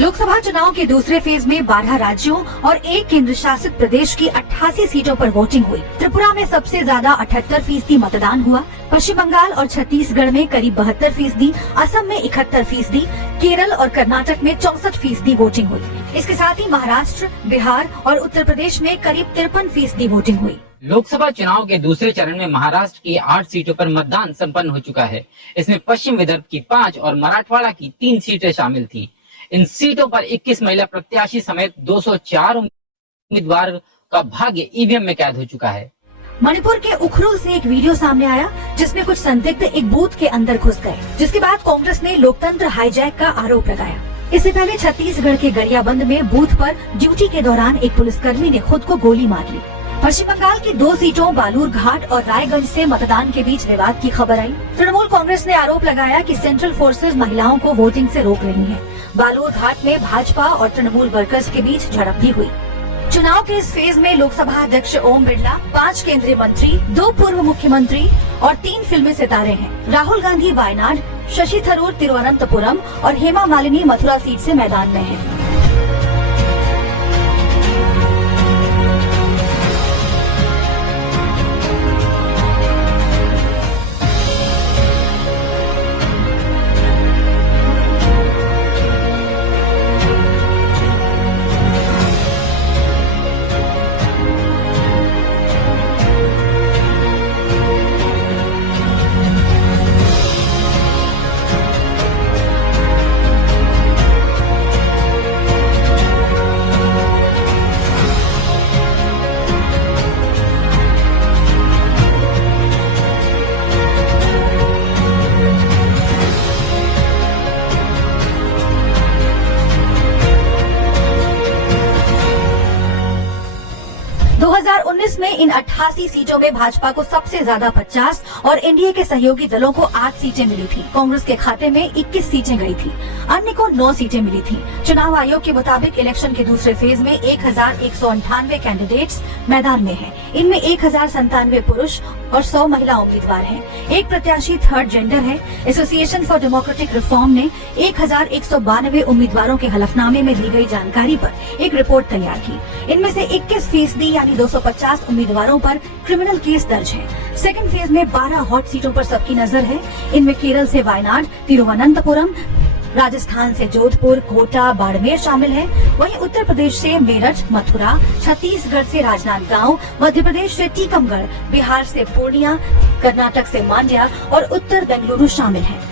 लोकसभा चुनाव के दूसरे फेज में 12 राज्यों और एक केंद्र शासित प्रदेश की 88 सीटों पर वोटिंग हुई। त्रिपुरा में सबसे ज्यादा 78% मतदान हुआ। पश्चिम बंगाल और छत्तीसगढ़ में करीब 72%, असम में 71%, केरल और कर्नाटक में 64% वोटिंग हुई। इसके साथ ही महाराष्ट्र, बिहार और उत्तर प्रदेश में करीब 53% वोटिंग हुई। लोकसभा चुनाव के दूसरे चरण में महाराष्ट्र की 8 सीटों पर मतदान संपन्न हो चुका है। इसमें पश्चिम विदर्भ की 5 और मराठवाड़ा की 3 सीटें शामिल थी। इन सीटों पर 21 महिला प्रत्याशी समेत 204 उम्मीदवार का भाग्य ईवीएम में कैद हो चुका है। मणिपुर के उखरुल से एक वीडियो सामने आया जिसमें कुछ संदिग्ध एक बूथ के अंदर घुस गए, जिसके बाद कांग्रेस ने लोकतंत्र हाईजैक का आरोप लगाया। इससे पहले छत्तीसगढ़ के गरियाबंद में बूथ पर ड्यूटी के दौरान एक पुलिसकर्मी ने खुद को गोली मार ली। पश्चिम बंगाल की 2 सीटों बालूरघाट और रायगंज से मतदान के बीच विवाद की खबर आई। तृणमूल कांग्रेस ने आरोप लगाया कि सेंट्रल फोर्सेज महिलाओं को वोटिंग से रोक रही हैं। बालूरघाट में भाजपा और तृणमूल वर्कर्स के बीच झड़प भी हुई। चुनाव के इस फेज में लोकसभा अध्यक्ष ओम बिरला, 5 केंद्रीय मंत्री, 2 पूर्व मुख्यमंत्री और 3 फिल्मी सितारे हैं। राहुल गांधी वायनाड, शशि थरूर तिरुवनंतपुरम और हेमा मालिनी मथुरा सीट से मैदान में हैं। में इन 88 सीटों में भाजपा को सबसे ज्यादा 50 और एनडीए के सहयोगी दलों को 8 सीटें मिली थी। कांग्रेस के खाते में 21 सीटें गई थी, अन्य को 9 सीटें मिली थी। चुनाव आयोग के मुताबिक इलेक्शन के दूसरे फेज में 1198 कैंडिडेट्स मैदान में हैं। इनमें 1097 पुरुष और 100 महिला उम्मीदवार हैं। एक प्रत्याशी थर्ड जेंडर है। एसोसिएशन फॉर डेमोक्रेटिक रिफॉर्म ने 1192 उम्मीदवारों के हलफनामे में दी गई जानकारी पर एक रिपोर्ट तैयार की। इनमें से 21% यानी 250 उम्मीदवारों पर क्रिमिनल केस दर्ज है। सेकंड फेज में 12 हॉट सीटों पर सबकी नजर है। इनमें केरल से वायनाड, तिरुवनंतपुरम, राजस्थान से जोधपुर, कोटा, बाड़मेर शामिल है। वहीं उत्तर प्रदेश से मेरठ, मथुरा, छत्तीसगढ़ से राजनांदगांव, मध्य प्रदेश से टीकमगढ़, बिहार से पूर्णिया, कर्नाटक से मांड्या और उत्तर बेंगलुरु शामिल है।